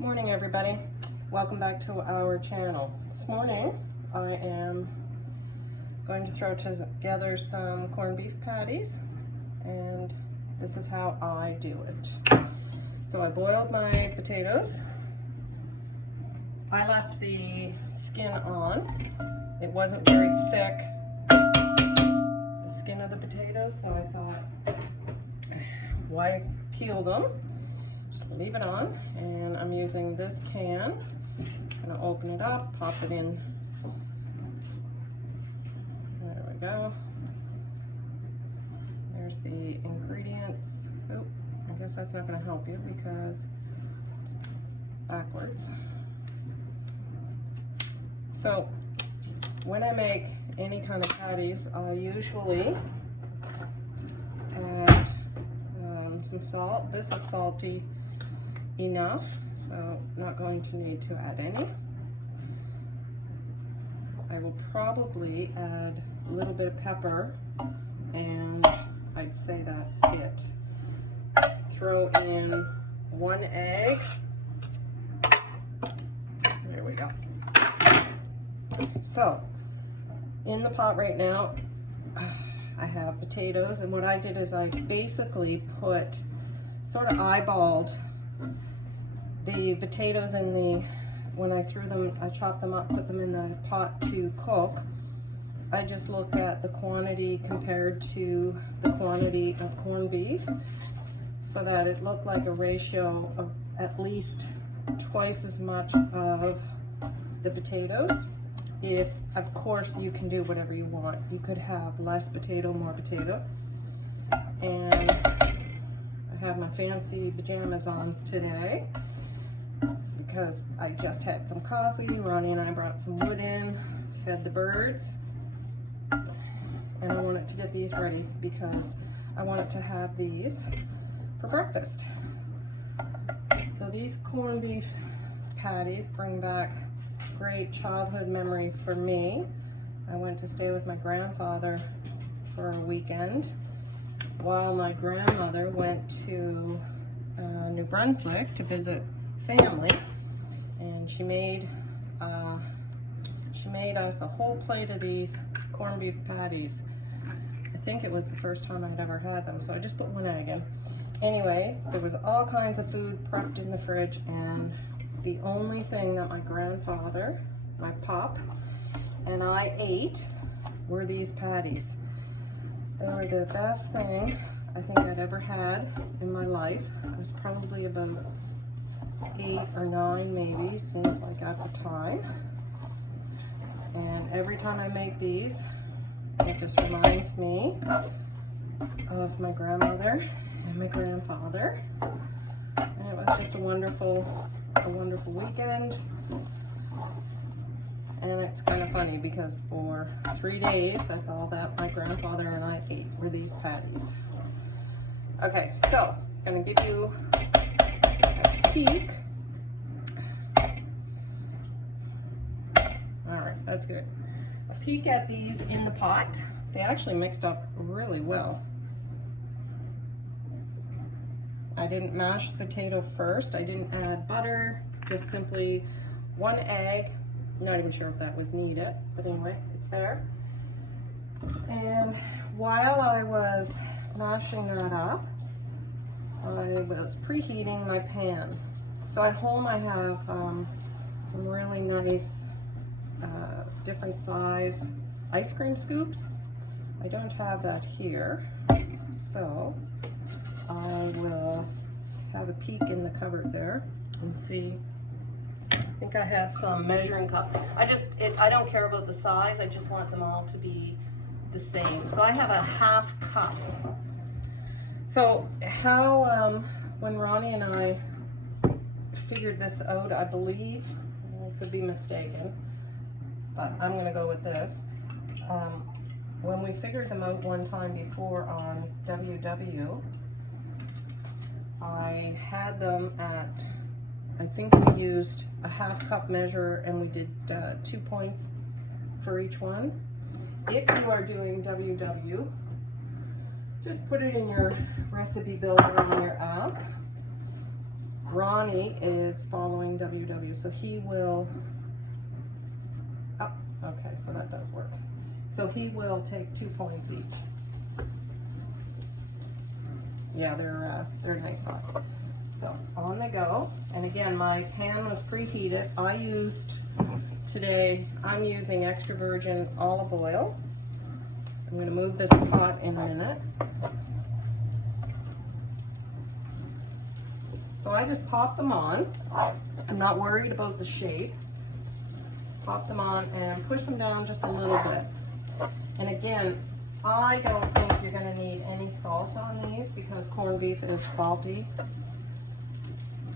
Morning everybody, welcome back to our channel. This morning I am going to throw together some corned beef patties, and this is how I do it. So I boiled my potatoes. I left the skin on. It wasn't very thick, the skin of the potatoes, so I thought, why peel them? Just leave it on, and I'm using this can. I'm gonna open it up, pop it in. There we go. There's the ingredients. Oh, I guess that's not gonna help you because it's backwards. So when I make any kind of patties, I usually add some salt. This is salty enough, so not going to need to add any. I will probably add a little bit of pepper, and I'd say that's it. Throw in 1 egg. There we go. So in the pot right now I have potatoes, and what I did is I basically sort of eyeballed the potatoes in when I threw them, I chopped them up, put them in the pot to cook. I just looked at the quantity compared to the quantity of corned beef so that it looked like a ratio of at least twice as much of the potatoes. If, of course, you can do whatever you want. You could have less potato, more potato. And I have my fancy pajamas on today because I just had some coffee. Ronnie and I brought some wood in, fed the birds, and I wanted to get these ready because I wanted to have these for breakfast. So these corned beef patties bring back great childhood memory for me. I went to stay with my grandfather for a weekend while my grandmother went to New Brunswick to visit family, and she made us a whole plate of these corned beef patties. I think it was the first time I'd ever had them, so I just put 1 egg in. Anyway, there was all kinds of food prepped in the fridge, and the only thing that my grandfather, my pop, and I ate were these patties. They were the best thing I think I'd ever had in my life. I was probably about 8 or 9 maybe, seems like at the time. And every time I make these, it just reminds me of my grandmother and my grandfather. And it was just a wonderful weekend. And it's kind of funny because for 3 days, that's all that my grandfather and I ate were these patties. Okay, so I'm gonna give you a peek. All right, that's good. A peek at these in the pot. They actually mixed up really well. I didn't mash the potato first. I didn't add butter, just simply 1 egg. Not even sure if that was needed, but anyway, it's there. And while I was mashing that up, I was preheating my pan. So at home I have some really nice different size ice cream scoops. I don't have that here, so I will have a peek in the cupboard there and see. I think I have some measuring cup. I don't care about the size, I just want them all to be the same. So I have a 1/2 cup. So how, when Ronnie and I figured this out, I believe, I could be mistaken, but I'm gonna go with this. When we figured them out one time before on WW, I had them at, I think we used a 1/2 cup measure, and we did 2 points for each one. If you are doing WW, just put it in your recipe builder on your app. Ronnie is following WW, so he will, oh, okay, so that does work. So he will take 2 points each. Yeah, they're nice socks. So on they go. And again, my pan was preheated. I'm using extra virgin olive oil. I'm going to move this pot in a minute. So I just pop them on. I'm not worried about the shape. Pop them on and push them down just a little bit. And again, I don't think you're going to need any salt on these because corned beef is salty.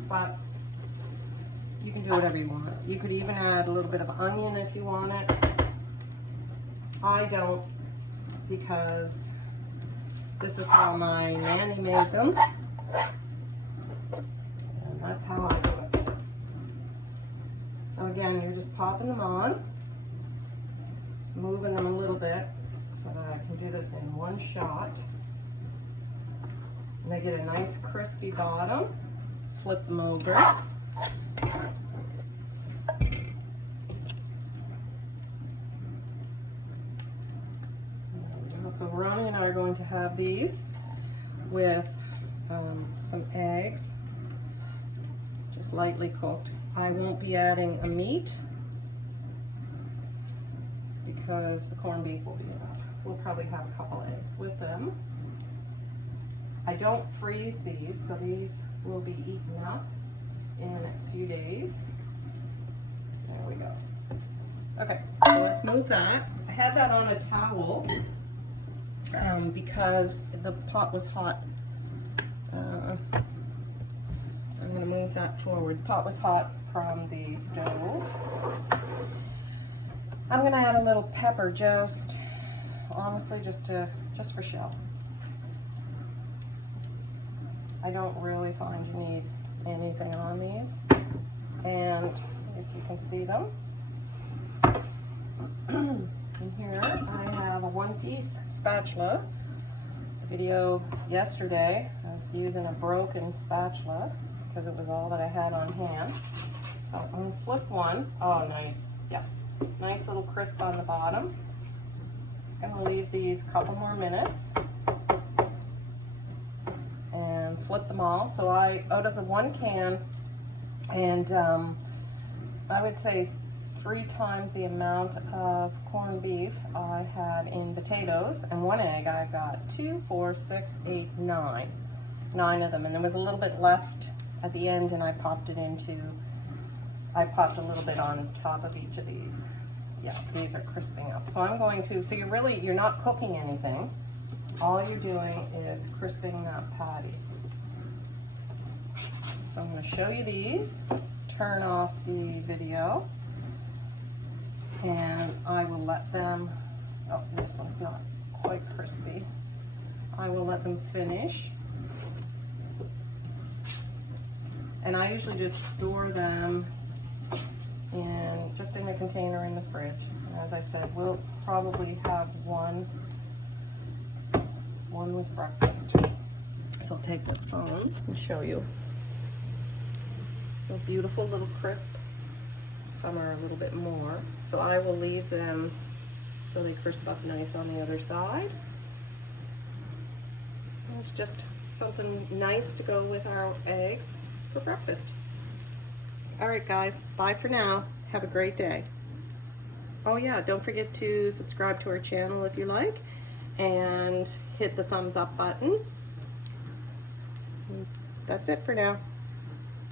But you can do whatever you want. You could even add a little bit of onion if you want it. I don't, because this is how my nanny made them. And that's how I do it. So again, you're just popping them on. Just moving them a little bit so that I can do this in one shot. And they get a nice crispy bottom. Flip them over. So Ronnie and I are going to have these with some eggs, just lightly cooked. I won't be adding a meat because the corned beef will be enough. We'll probably have a couple eggs with them. I don't freeze these, so these will be eaten up in the next few days. There we go. Okay, so let's move that. I had that on a towel because the pot was hot. I'm going to move that forward. The pot was hot from the stove. I'm going to add a little pepper, honestly, just for show. I don't really find you need anything on these. And if you can see them, in here I have a one-piece spatula. The video yesterday, I was using a broken spatula because it was all that I had on hand. So I'm going to flip one. Oh, nice. Yeah. Nice little crisp on the bottom. Just going to leave these a couple more minutes and flip them all. So out of the one can, and I would say 3 times the amount of corned beef I had in potatoes, and 1 egg. I got 2, 4, 6, 8, 9. 9 of them, and there was a little bit left at the end, and I popped a little bit on top of each of these. Yeah, these are crisping up. So I'm going to, so you're not cooking anything. All you're doing is crisping that patty. So I'm going to show you these, turn off the video, and I will let them, oh, this one's not quite crispy. I will let them finish. And I usually just store them just in a container in the fridge. And as I said, we'll probably have one with breakfast. So I'll take the phone and show you. A beautiful little crisp. Some are a little bit more. So I will leave them so they crisp up nice on the other side. And it's just something nice to go with our eggs for breakfast. Alright guys, bye for now. Have a great day. Oh yeah, don't forget to subscribe to our channel if you like, and hit the thumbs up button. That's it for now.